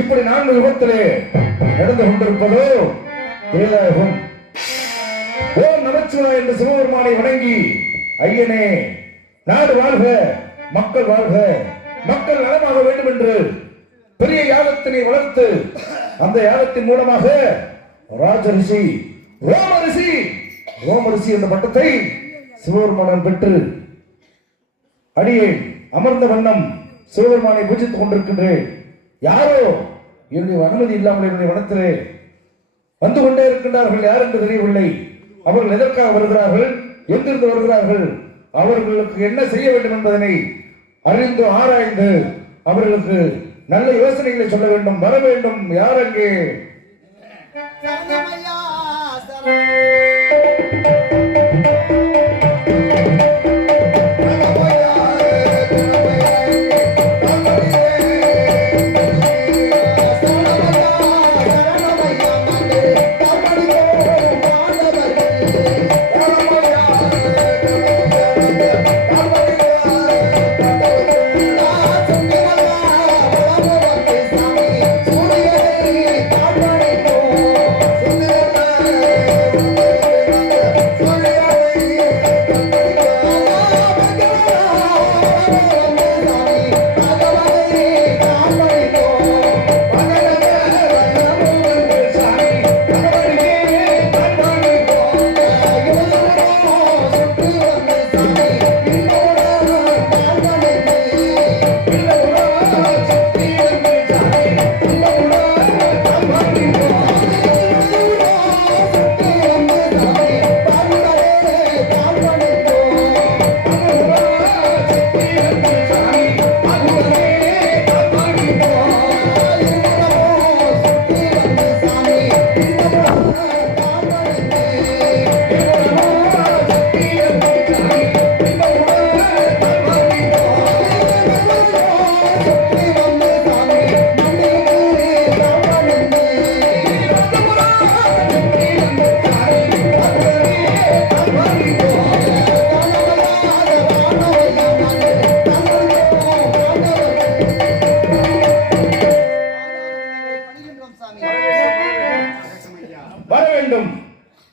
இப்படி 4 யுகத்திலே நடந்து கொண்டிருப்பதோ வேதாயுகம். ஓம் நமச்சிவாய என்று சிவபெருமானை வணங்கி, ஐயனே நாடு வாழ்க, மக்கள் வாழ்க, மக்கள் நலமாக வேண்டும் என்று பெரிய யாகத்தினை வளர்த்து அந்த யாகத்தின் மூலமாக ராஜரிஷி ரோமரிஷி என்ற பட்டத்தை சிவபெருமான் பெற்று அடியேன் அமர்ந்த வண்ணம் சிவபெருமானை பூஜித்துக் கொண்டிருக்கின்றேன். யாரோ என்னுடைய அனுமதி இல்லாமல் என்னுடைய வனத்திலே வந்து கொண்டே இருக்கின்றார்கள். யார் என்று தெரியவில்லை. அவர்கள் எதற்காக வருகிறார்கள், எங்கிருந்து வருகிறார்கள், அவர்களுக்கு என்ன செய்ய வேண்டும் என்பதனை அறிந்து ஆராய்ந்து அவர்களுக்கு நல்ல யோசனைகளை சொல்ல வேண்டும். வர வேண்டும். யார் அங்கே?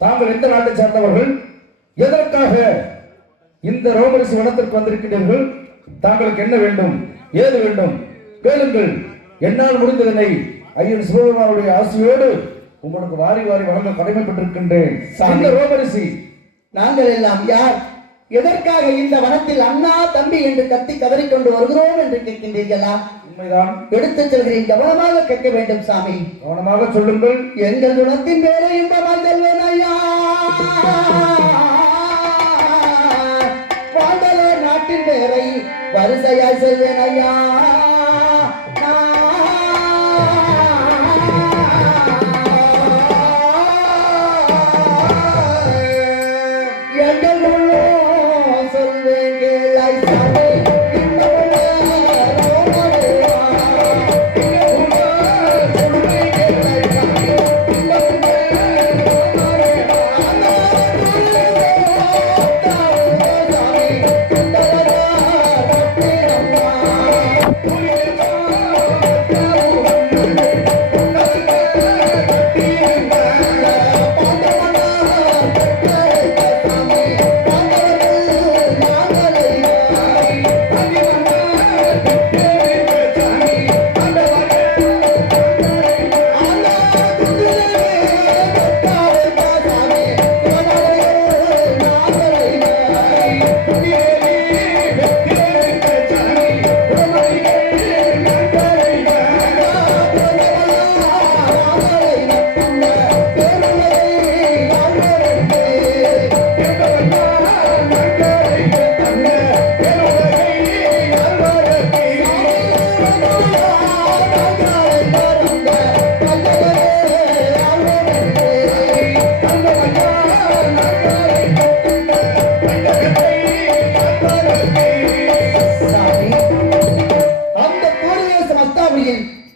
தாங்கள் எந்த நாட்டை சார்ந்தவர்கள், எதற்காக இந்த ரோமரிஷி வனத்திற்கு வந்திருக்கிறீர்கள், தாங்களுக்கு என்ன வேண்டும், ஏது வேண்டும், கேளுங்கள். என்னால் முடிந்ததனை ஐயன் சிவபெருமானுடைய ஆசையோடு உங்களுக்கு வாரி வாரி வழங்க கடமைப்பட்டிருக்கின்றேன். இந்த ரோமரிஷி நாங்கள் எல்லாம் யார், எதற்காக இந்த வனத்தில் அண்ணா தம்பி என்று கத்தி கதறிக்கொண்டு வருகிறோம் என்று கேட்கின்றீர்களா? உண்மைதான். எடுத்துச் செல்கிறேன். கவனமாக கேட்க வேண்டும் சாமி. கவனமாக சொல்லுங்கள். எங்கள் குணத்தின் பேரை இன்பமாய் செல்வேன் ஐயா. பாண்டலர் நாட்டின் பேரை வரிசையாய் செல்வேன் ஐயா.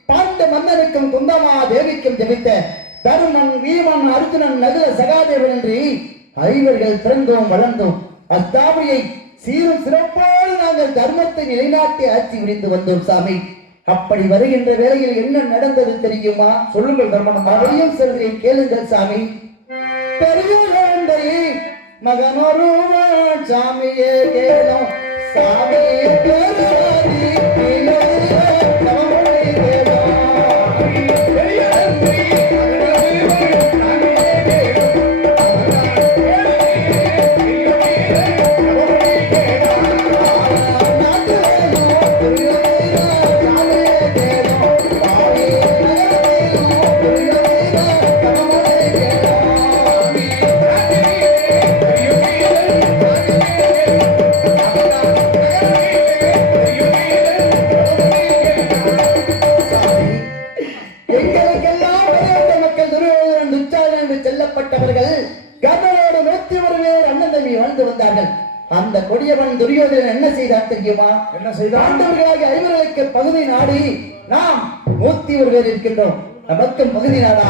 பாண்ட மன்னனுக்கும் குந்தமா தேவிக்கும் ஜெபித்த தருமன் வீமன் அர்ஜுனன் நகுல சகாதேவன் என்று ஐவர்கள் பிறந்தோம் வளர்ந்தோம் அஸ்தாபியை சீரும் சிறப்போடு நாங்கள் தர்மத்தை நிலைநாட்டி ஆட்சி புரிந்து வந்தோம் சாமி. அப்படி வருகின்ற வேளையில் என்ன நடந்தது தெரியுமா? சொல்லுங்கள் தர்மன். அதையும் சொல்கிறேன் கேளுங்கள் சாமி. பெரிய மகனொரு சாமியே கேளும் சாமியே பேராதி அந்த கொடியவன் துரியோதனன் என்ன செய்தான் தெரியுமா? என்ன செய்தான்? பாண்டவர்களாகிய ஐவர்களுக்கு பகுதி நாடி நாம் 101 பேர் இருக்கின்றோம், நமக்கும் பகுதி நாடா,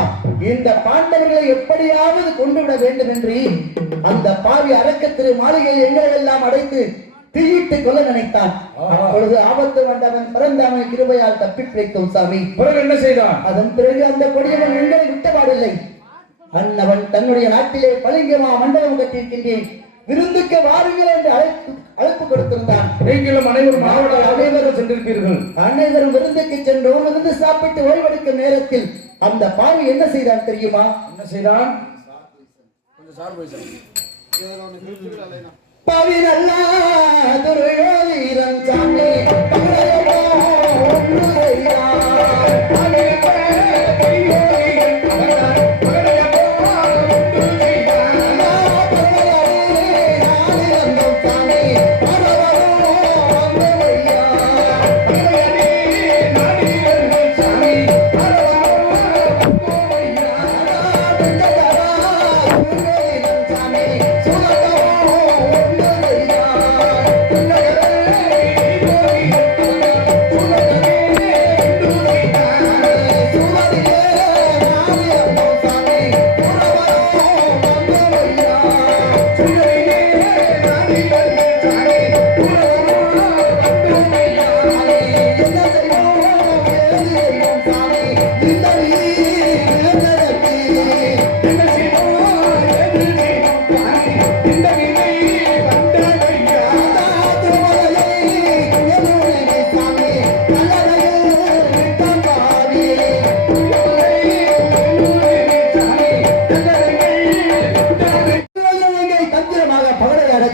இந்த பாண்டவர்களை எப்படியாவது கொண்டுவிட வேண்டும் என்று அந்த பாவி அரக்கத்திரு மாளிகையில் எங்களை எல்லாம் அடைத்து தீயிட்டு கொள்ள நினைத்தான். அப்பொழுது ஆபத்து வந்தவன் பிறந்தவன் கிருபையால் தப்பி பிழைத்தோம் சாமி. பிறகு என்ன செய்தான்? அதன் பிறகு அந்த கொடியவன் எங்களை விட்டபாடில்லை. அன்னவன் தன்னுடைய நாட்டிலே பளிங்கமா மண்டபம் கட்டியிருக்கின்றேன், விருந்துக்கு வாருங்கள் என்று அழைப்பு கொடுத்திருந்தான். நீங்களும் அனைவரும் சென்றிருப்பீர்கள். அனைவரும் விருந்துக்கு சென்றோம். விருந்து சாப்பிட்டு ஓய்வெடுக்கும் நேரத்தில் அந்த பாவி என்ன செய்தான் தெரியுமா? என்ன செய்தான்? பாவி நல்லா துரியோதனன் சாமி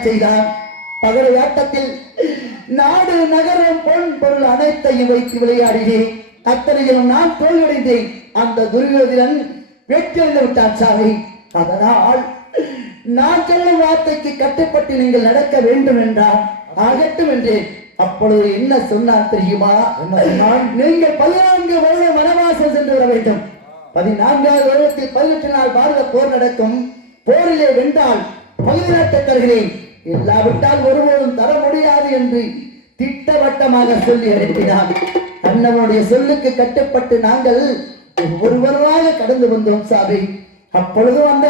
செய்தான். பகடையாட்டத்தில் நாடு நகரம் பொன் பொருள் அனைத்தையும் வைத்து விளையாடினேன். அத்தனையிலும் நான் தோல்வியடைந்தேன். அந்த துரியோதனன் வெற்றியடைந்து விட்டான் சாமி. அதனால் நான் சொல்லும் வார்த்தைக்கு கட்டுப்பட்டு நீங்கள் நடக்க வேண்டும் என்றால் ஆகட்டும் என்றேன். அப்பொழுது என்ன சொன்னான் தெரியுமா? நீங்கள் 14 வருடம் வனவாசம் சென்று வர வேண்டும். 14வது வருடத்தில் 18 நாள் பாரத போர் நடக்கும். போரிலே வென்றால் பகுதி நாட்டை தருகிறேன், இல்லாவிட்டால் ஒருவரும் தர முடியாது என்று திட்டவட்டமாக சொல்லி அனுப்பினார். அண்ணனுடைய சொல்லுக்கு கட்டுப்பட்டு நாங்கள் ஒருவராக கடந்து வந்தோம் சாமி. அப்பொழுது அந்த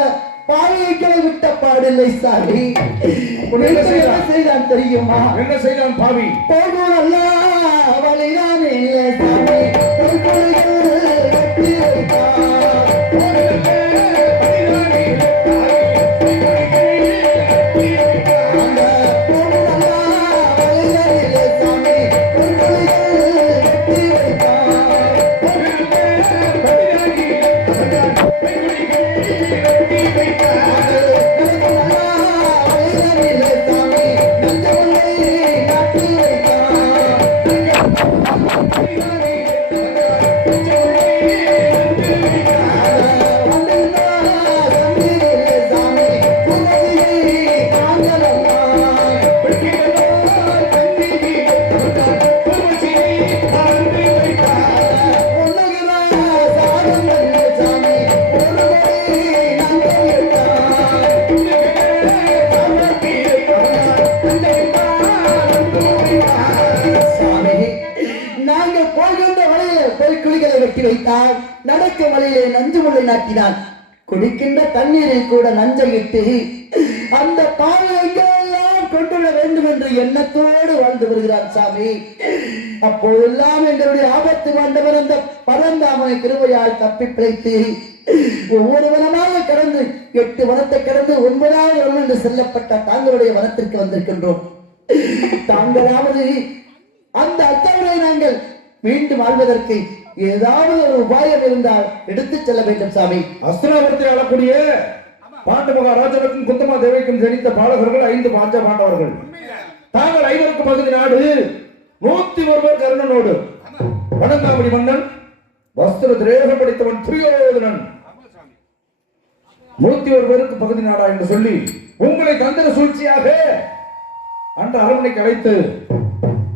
பாவிகளை விட்ட பாடில்லை சாமி. என்ன செய்தான் தெரியுமா? என்ன செய்தான் பாவி? போகும் அல்ல வழிதான் இல்லை சாமி. ஓடுகின்ற வழியிலே போய் குழிகளை வெட்டி வைத்தார். நடக்கும் வழியிலே நஞ்சு முள்ளை நாட்டினான். குடிக்கின்ற தண்ணீரில் கூட நஞ்சை இட்டு அந்த பாவை எங்கெல்லாம் கொண்டுள்ள வேண்டும் என்று எண்ணத்தோடு வாழ்ந்து வருகிறார் சாமி. அப்போதெல்லாம் எங்களுடைய ஆபத்து வந்தவர் அந்த பரந்தாமனை கிருபையால் தப்பி பிழைத்து ஒவ்வொரு வனமாக கடந்து 8 வனத்தை கடந்து 9வது வனம் என்று செல்லப்பட்ட தாங்களுடைய வனத்திற்கு வந்திருக்கின்றோம். தாங்களாவது அந்த அத்தவரை நாங்கள் மீண்டும் வாழ்வதற்கு ஏதாவது ஒரு உபாயம் இருந்தால் எடுத்துச் செல்ல வேண்டும் சாமி. அஸ்தினாபுரத்தில் ஆளக்கூடிய பாண்டு மகாராஜனுக்கும் குந்தமா தேவைக்கும் ஜனித்த பாலகர்கள் 5 பாஞ்ச பாண்டவர்கள். தாங்கள் 5 பகுதி நாடு 101 பேர் கர்ணனோடு. வடங்காமணி மன்னன் வஸ்திர திரேகம் படித்தவன் துரியோதனன் 101 பேருக்கு பகுதி நாடா என்று சொல்லி உங்களை தந்திர சூழ்ச்சியாக அந்த அரண்மனைக்கு அழைத்து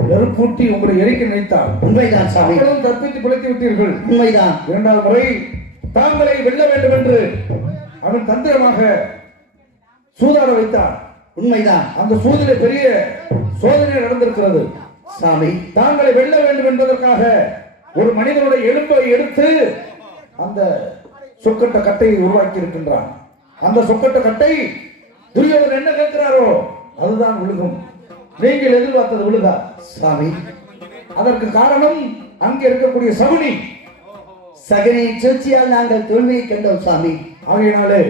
நெருப்பூட்டி உங்களை எரிக்க நினைத்தார். உண்மைதான் சாமி. தப்பித்து பிழைத்து விட்டீர்கள். உண்மைதான். 2வது முறை தாங்களை வெல்ல வேண்டும் என்று அவன் தந்திரமாக சூதாட வைத்தார். உண்மைதான். அந்த சூதிலே பெரிய சோதனை நடந்திருக்கிறது சாமி. தாங்களை வெல்ல வேண்டும் என்பதற்காக ஒரு மனிதனுடைய எலும்பை எடுத்து அந்த சொக்கட்ட கட்டையை உருவாக்கி இருக்கின்றான். அந்த சொக்கட்ட கட்டை துரியோதனன் என்ன கேட்கிறாரோ அதுதான் விழுகும். நீங்கள் எதிர்பார்த்தது விழுதா சாமி? அதற்கு காரணம் அங்கே இருக்கக்கூடிய சகுனி. சகுனியின் சூழ்ச்சியால் நாங்கள் தோல்வியை கண்டோம் சாமி. ஆகையினாலே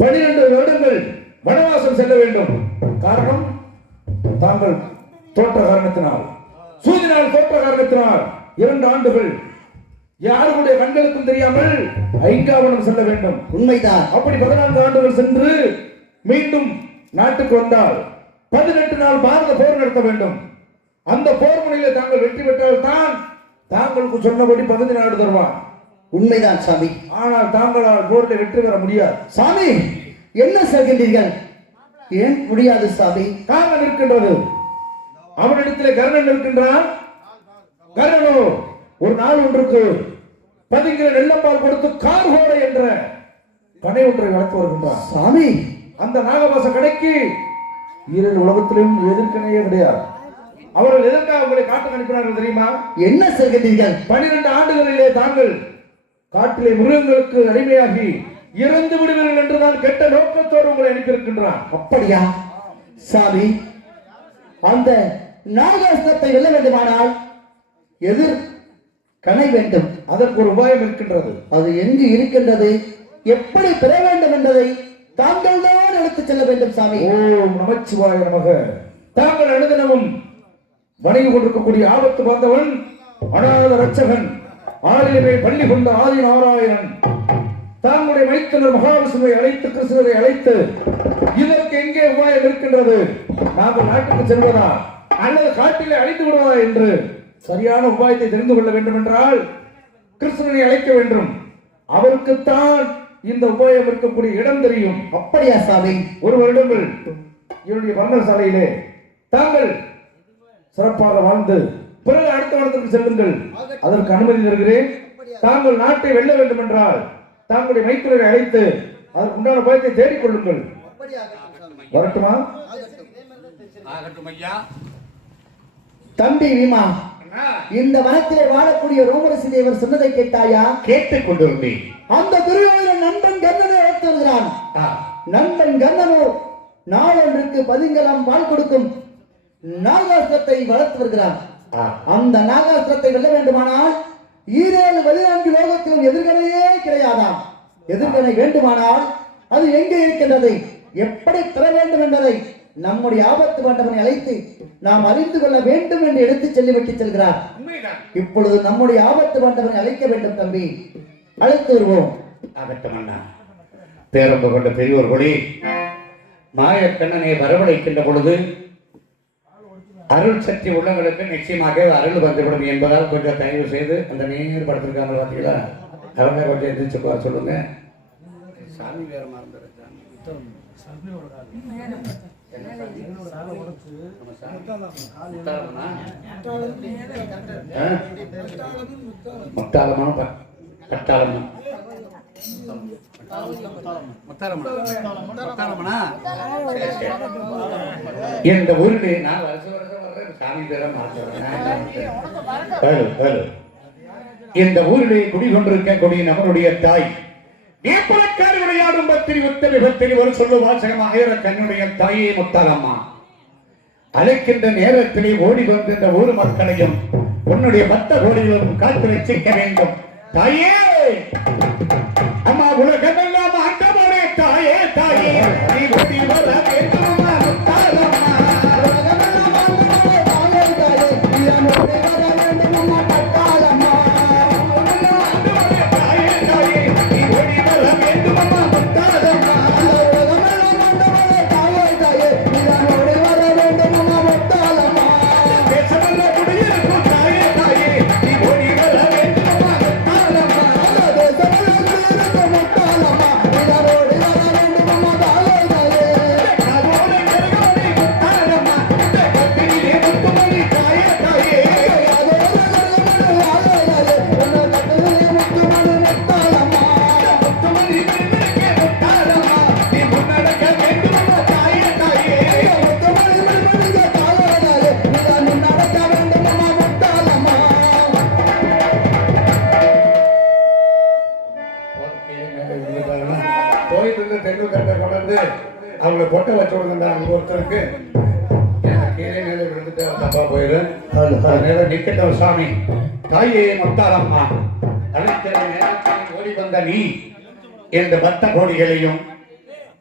12 வருடங்கள் வனவாசம் செல்ல வேண்டும். காரணம் தாங்கள் தோற்ற காரணத்தினால், சூதினால் தோற்ற காரணத்தினால் 2 ஆண்டுகள் யாருடைய கண்களுக்கும் தெரியாமல் ஐங்காவனம் செல்ல வேண்டும். உண்மைதான். அப்படி 14 ஆண்டுகள் சென்று மீண்டும் நாட்டுக்கு வந்தால் 18 நாள் பாரத போர் நடத்த வேண்டும். அந்த போர் முனையிலே தாங்கள் வெற்றி பெற்றால் தான் தாங்களுக்கு சொன்னபடி பகுதி நாடு தருவான். உண்மைதான் சாமி. ஆனால் தாங்களால் போரில் வெற்றி பெற முடியாது. சாமி என்ன சொல்கின்றீர்கள்? ஏன் முடியாது சாமி? காரணம் இருக்கின்றது. அவனிடத்திலே கர்ணன் இருக்கின்றான். கர்ணனோ ஒரு நாள் ஒன்றுக்கு 10 கிலோ நெல்லம்பால் கொடுத்து கார்கோடை என்ற கடை ஒன்றை வளர்த்து வருகின்றான். சாமி அந்த நாகபாச கடைக்கு ஈரல் உலகத்திலும் எதிர்க்கணையே கிடையாது. அவர்கள் எதற்காக உங்களை காட்டுக்கு அனுப்பினார்கள் தெரியுமா? என்ன சொல்கின்றீர்கள்? 12 ஆண்டுகளிலே தாங்கள் காட்டிலே மிருகங்களுக்கு அடிமையாகி இறந்து விடுவீர்கள் என்றுதான் கெட்ட நோக்கத்தோடு உங்களை அனுப்பியிருக்கின்றான். அப்படியா சாமி? அந்த நாகாஸ்திரத்தை வெல்ல வேண்டுமானால் எதிர் கணை வேண்டும். அதற்கு ஒரு உபாயம் இருக்கின்றது. அது எங்கு இருக்கின்றது, எப்படி பெற வேண்டும் என்பதை தாங்கள் தான் எடுத்துச் செல்ல வேண்டும் சாமி. ஓம் நமச்சிவாய நமக. தாங்கள் அனுதினமும் வணங்கி கொண்டிருக்கக்கூடிய ஆபத்து வந்தவன் அநாத ரட்சகன் ஆதியிலே பள்ளி கொண்ட ஆதி நாராயணன் தாங்களுடைய மைத்தனர் மகாவிஷ்ணுவை அழைத்து கிருஷ்ணரை அழைத்து இதற்கு எங்கே உபாயம் இருக்கின்றது, நாங்கள் நாட்டுக்கு செல்வதா அல்லது காட்டிலே அழைத்து விடுவதா என்று சரியான உபாயத்தை தெரிந்து கொள்ள வேண்டும் என்றால் கிருஷ்ணனை அழைக்க வேண்டும். அவருக்குத்தான் இந்த உபாயம் இருக்கக்கூடிய இடம் தெரியும். அப்படியா சாமி? ஒரு வருடங்கள் என்னுடைய பர்ணசாலையிலே தாங்கள் சிறப்பாக வாழ்ந்து பிறகு அடுத்த வருடத்திற்கு செல்லுங்கள். அதற்கு அனுமதி தருகிறேன். தாங்கள் நாட்டை வெல்ல வேண்டும் என்றால் தாங்களுடைய மைத்துனரை அழைத்து அதற்கு உண்டான பயத்தை தேடிக் கொள்ளுங்கள். வரட்டுமா? தம்பி வீமா, இந்த வனத்திலே வாழக்கூடிய ரோமரசி தேவர் சொன்னதை கேட்டாயா? கேட்டுக் கொண்டிருந்தேன். அந்த துரியோதனன் நண்பன் கர்ணனை அழைத்து வருகிறான். நண்பன் கர்ணனோ நாளொன்றுக்கு 10 பால் கொடுக்கும் நாகாஸ்திரத்தை வளர்த்து வருகிறான். அந்த நாகாஸ்திரத்தை வெல்ல வேண்டுமானால் 14 லோகத்திலும் எதிர்கணையே கிடையாதாம். எதிர்கணை வேண்டுமானால் அது எங்கே இருக்கின்றது, எப்படி பெற வேண்டும் என்பதை நம்முடைய ஆபத்து வந்தவனை அழைத்து நாம் அறிந்து கொள்ள வேண்டும் என்று எடுத்துச் சொல்லிவிட்டு செல்கிறார். இப்பொழுது நம்முடைய ஆபத்து வந்தவனை அழைக்க வேண்டும் தம்பி. அழைத்து வருவோம். ஆகட்டும் அண்ணா. பேரம்பு கொண்ட பெரியோர்களே, மாயக்கண்ணனை வரவழைக்கின்ற பொழுது அருள் சக்தி உள்ளவங்களுக்கு நிச்சயமாக அருள் வந்துவிடும் என்பதால் கொஞ்சம் தயவு செய்து அந்த நேர் படத்திற்கான பார்த்தீங்களா, அவங்க கொஞ்சம் எதிர்த்து சொல்லுங்க. சாமி வேற முத்தாளமா கட்டாளமா இந்த ஊரிலே நான் வருஷம் சாமி பேரை மாற்றுறேன். இந்த ஊரிலே குடிகொண்டிருக்கக்கூடிய நம்மளுடைய தாய் வேப்பலக்காரி விளையாடும் பத்திரி உத்தர விபத்திரி ஒரு சொல்லு வாசகம் ஆயிரம் கண்ணுடைய தாயே முத்தாலம்மா அழைக்கின்ற நேரத்திலே ஓடி வந்து இந்த ஊர் மக்களையும் உன்னுடைய பக்த கோடிகளும் காத்து ரசிக்க வேண்டும். தாயே அம்மா உலகமெல்லாம் ஆண்டவரே தாயே தாயே நீ ஓடி வர வேண்டும் அம்மா முத்தாலம்மா. அவங்களை பொட்டை வச்சு விடுங்க அங்க ஒருத்தருக்கு கீழே மேலே விழுந்துட்டு தப்பா போயிடும். நேரம் நிக்கட்டும் சாமி. தாயே முத்தாலம்மா அழைக்கிற நேரத்தில் ஓடி வந்த நீ இந்த பக்த கோடிகளையும்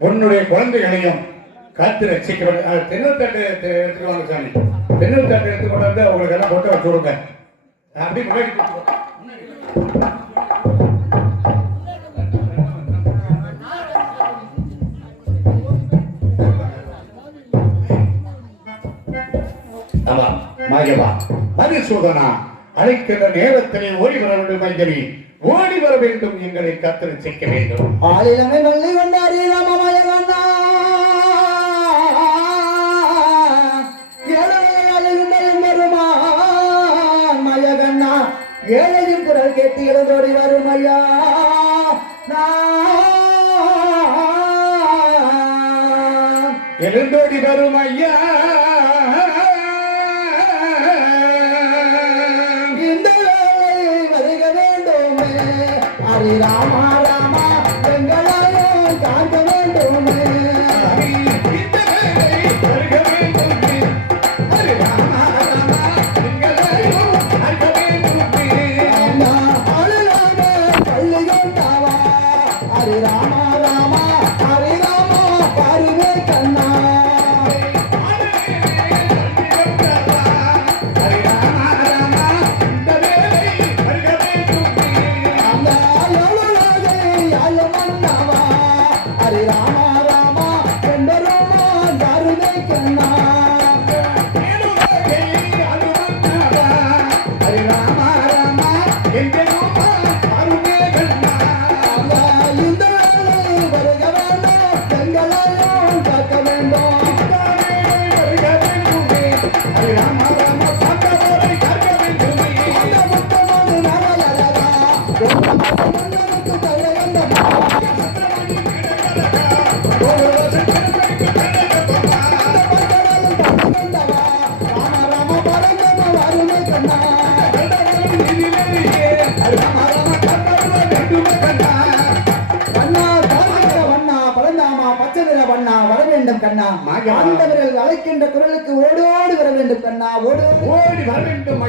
உன்னுடைய குழந்தைகளையும் காத்து ரசிக்க தென்னூத்தட்டு எடுத்துக்குவாங்க சாமி. தென்னூத்தட்டு எடுத்து கொண்டு வந்து அவங்களுக்கு எல்லாம் பொட்டை வச்சு விடுங்க. அப்படி முன்னாடி மதுசூதனா அழைக்கிற நேரத்திலே ஓடி வர வேண்டும் மைந்தனி ஓடி வர வேண்டும் எங்களை காத்து ரசிக்க வேண்டும். ஆளிலமே வள்ளி கொண்டாரி ராமமயகண்ணா மயகண்ணா ஏழையின் குரல் கேட்டு எழுந்தோடி வரும் ஐயா எழுந்தோடி வரும் ஐயா ராமா ராமா எங்களையும் காக்க வேண்டுமே பள்ளி கொண்டாவா ஹரி ராமா ராமா ஹரி ராமா பாருவே கண்ணா கண்ணா ஆண்டவர்கள் அழைக்கின்ற குரலுக்கு ஓடோடி வர வேண்டும் கண்ணா ஓடி வர வேண்டும்.